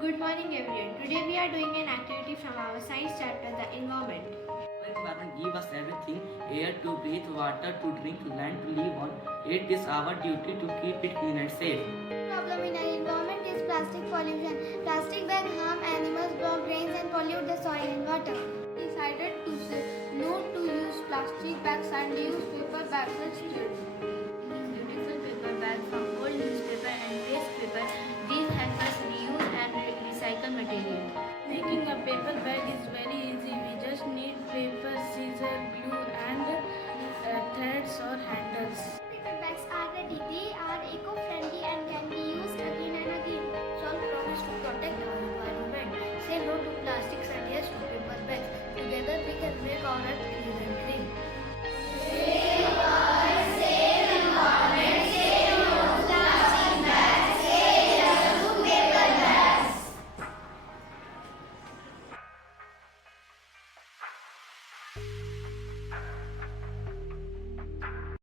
Good morning everyone. Today we are doing an activity from our science chapter, the environment. Environment give us everything: air to breathe, water to drink, land to live on. It is our duty to keep it clean and safe. Problem in our environment is plastic pollution. Plastic bags harm animals, block drains and pollute the soil and water. Decided to say no to use plastic bags and use paper bags instead. Beautiful paper bags from old newspaper and waste paper. These help us reuse and recycle material. Making a paper bag is very easy. We just need paper, scissors, glue and threads or handles. Paper bags are ready. They are eco-friendly and can be used again and again. So promise to protect our environment. Say no to plastics and yes to paper bags. Together we can make our earth